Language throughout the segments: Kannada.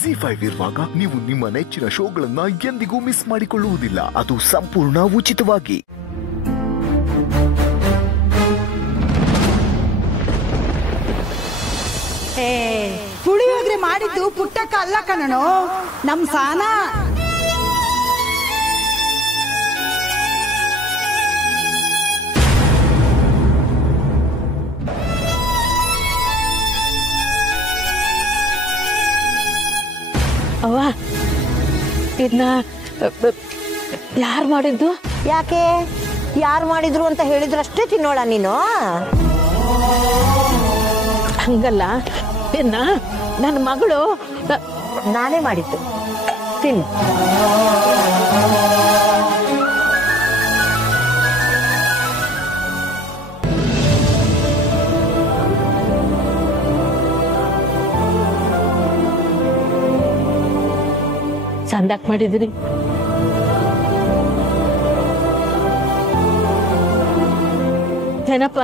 ZEE5 ಇರುವಾಗ ನೀವು ನಿಮ್ಮ ನೆಚ್ಚಿನ ಶೋಗಳನ್ನ ಎಂದಿಗೂ ಮಿಸ್ ಮಾಡಿಕೊಳ್ಳುವುದಿಲ್ಲ. ಅದು ಸಂಪೂರ್ಣ ಉಚಿತವಾಗಿ. ಪುಳಿಯೋಗರೆ ಮಾಡಿದ್ದು ಪುಟ್ಟಕ್ಕ ಅಲ್ಲ ಕಣೋ, ನಮ್ ಸಾನ. ಅವ್ವ, ಇದನ್ನ ಯಾರು ಮಾಡಿದ್ದು? ಯಾಕೆ ಯಾರು ಮಾಡಿದ್ರು ಅಂತ ಹೇಳಿದ್ರಷ್ಟೇ ತಿನ್ನೋಳ ನೀನು? ಹಂಗಲ್ಲ, ಇದನ್ನ ನನ್ನ ಮಗಳು ನಾನೇ ಮಾಡಿದ್ದು. ತಿನ್ನು. ಚಂದಾಕ್ ಮಾಡಿದ್ರಿ. ಏನಪ್ಪ,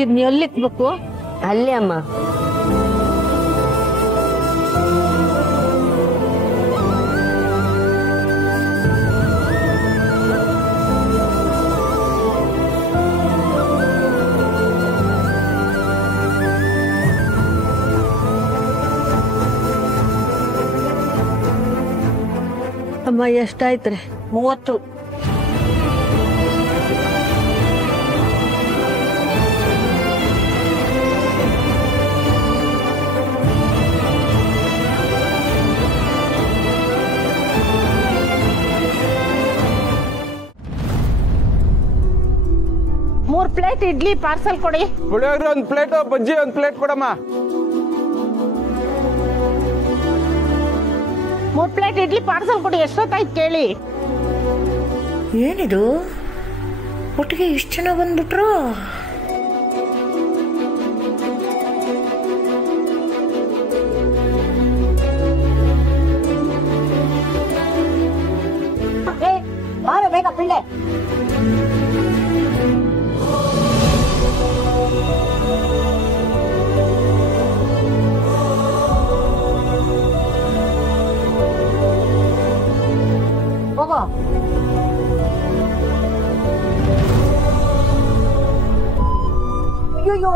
ಇದನ್ನ ಎಲ್ಲಿಕ್ಬೇಕು? ಅಲ್ಲೇ ಅಮ್ಮ. ಅಮ್ಮ, ಎಷ್ಟಾಯ್ತ್ರಿ? 30. ಮೂರ್ ಪ್ಲೇಟ್ ಇಡ್ಲಿ ಪಾರ್ಸಲ್ ಕೊಡಿ. ಪುಳಿಯೋಗರೆ ಒಂದ್ ಪ್ಲೇಟ್, ಬಜ್ಜಿ ಒಂದ್ ಪ್ಲೇಟ್ ಕೊಡಮ್ಮ. 3 ಪ್ಲೇಟ್ ಇಡ್ಲಿ ಪಾರ್ಸಲ್ ಕೊಡಿ. ಎಷ್ಟೊತ್ತಾಯ್ತು ಕೇಳಿ? ಏನಿದು ಒಟ್ಟಿಗೆ ಇಷ್ಟು ಜನ ಬಂದ್ಬಿಟ್ರು? ಬೇಗ ಪಿಳ್ಳೆ. ಹೋಗೋ. ಅಯ್ಯೋ,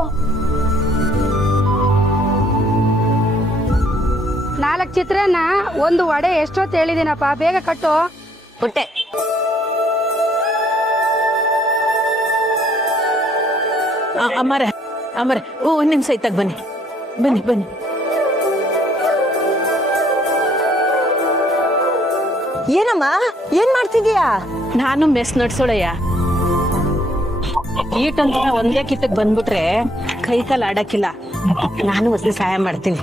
4 ಚಿತ್ರಾನ್ನ, 1 ವಡೆ. ಎಷ್ಟೊತ್ತು ಹೇಳಿದ್ದೀನಪ್ಪ, ಬೇಗ ಕಟ್ಟು. ಪುಟ್ಟೆ, ಅಮ್ಮರೆ ಅಮ್ಮರೆ, ಒಂದ್ ನಿಮಿಷ ಇತ್ತಾಗ ಬನ್ನಿ ಬನ್ನಿ ಬನ್ನಿ. ಏನಮ್ಮ, ಏನ್ ಮಾಡ್ತಿದೀಯಾ? ನಾನು ಮೆಸ್ ನಡ್ಸೋಳಯ್ಯ. ಈಟಂತ ಒಂದೇ ಕಿತ್ತಕ್ ಬಂದ್ಬಿಟ್ರೆ ಕೈ ಕಾಲು ಆಡಕ್ಕಿಲ್ಲ. ನಾನು ಹೊಸ ಸಹಾಯ ಮಾಡ್ತೀನಿ.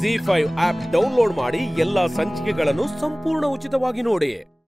ZEE5 ಆಪ್ ಡೌನ್ಲೋಡ್ ಮಾಡಿ ಎಲ್ಲಾ ಸಂಚಿಕೆಗಳನ್ನು ಸಂಪೂರ್ಣ ಉಚಿತವಾಗಿ ನೋಡಿ.